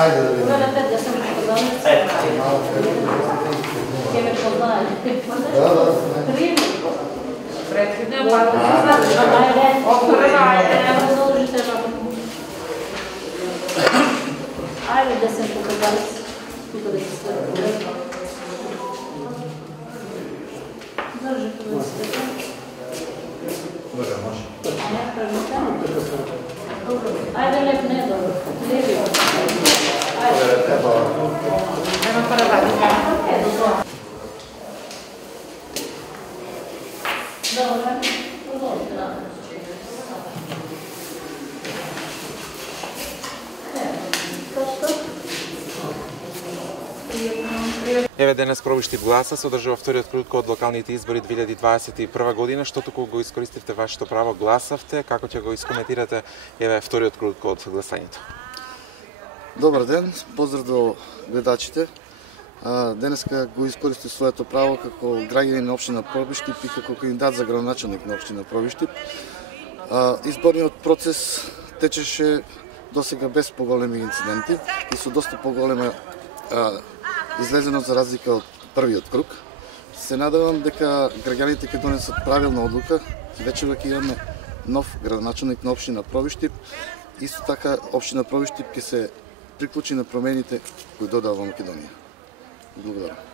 Ajde da vidimo. Gledajte, ja sam Ке ме познае. Da. Предходния пат Ajde da se pokazali. Тук да се свърши. Държи тук да се свърши. Не, правително. Ajde, lep, ne, dobro. Levi. Ajde. Ема параватика. Dobro. Продължи, да. Еве денес Пробиштип гласа се одржува вториот круг од локалните избори 2021 година. Што туку го искористивте вашето право, гласавте, како ќе го искоментирате еве вториот круг од гласањето? Добар ден, поздрав до гледачите. Денеска го искористив своето право како граѓанин на општина Пробиштип и како кандидат за градоначалник на општина Пробиштип. Изборниот процес течеше досега без поголеми инциденти и со доста поголема излезено за разлика од првиот круг. Се надевам дека граѓаните ќе донесат правилна одлука. Вечера ќе имаме нов градоначалник на општина Пробиштип. Исто така општина Пробиштип ќе се приклучи на промените кои додава во Македонија. Благодарам.